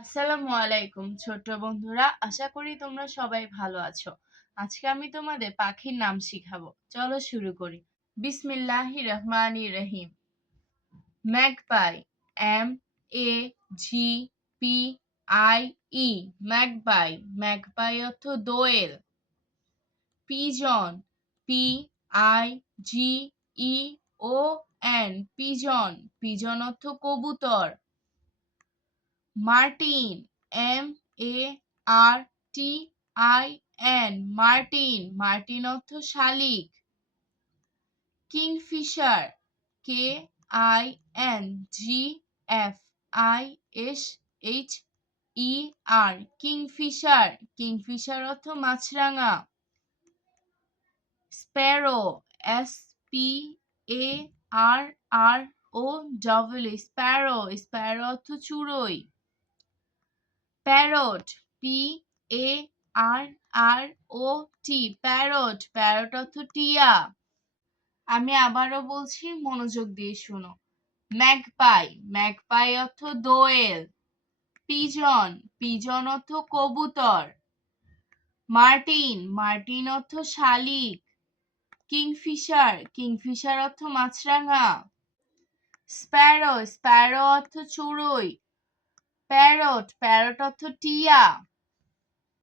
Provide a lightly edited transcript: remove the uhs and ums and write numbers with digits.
আসসালামু আলাইকুম ছোট্ট বন্ধুরা, আশা করি তোমরা সবাই ভালো আছো। আজকে আমি তোমাদের পাখির নাম শিখাবো। চলো শুরু করি। বিসমিল্লাহির রহমানির রহিম। Magpie, MAGPI, magpie. ম্যাগপাই অর্থ দোয়েল। Pigeon, PIGEON, pigeon. পিজন অর্থ কবুতর। Martin, MARTIN, Martin. মার্টিন অর্থ শালিক। Kingfisher, KINGFISHER, Kingfisher. কিংফিশার অর্থ মাছরাঙা। Sparrow, SPARROW, Sparrow. স্প্যারো অর্থ চড়ুই। Parrot, PARROT, parrot. প্যারট অর্থ টিয়া। আমি আবারও বলছি, মনোযোগ দিয়ে শোনো। ম্যাগপাই, ম্যাগপাই অর্থ দোয়েল। পিজন, পিজন অর্থ কবুতর। মার্টিন, মার্টিন অর্থ শালিক। কিংফিশার, কিংফিশার অর্থ মাছরাঙা। স্প্যারো, স্প্যারো অর্থ চড়ুই। প্যারট, প্যারট অর্থ টিয়া।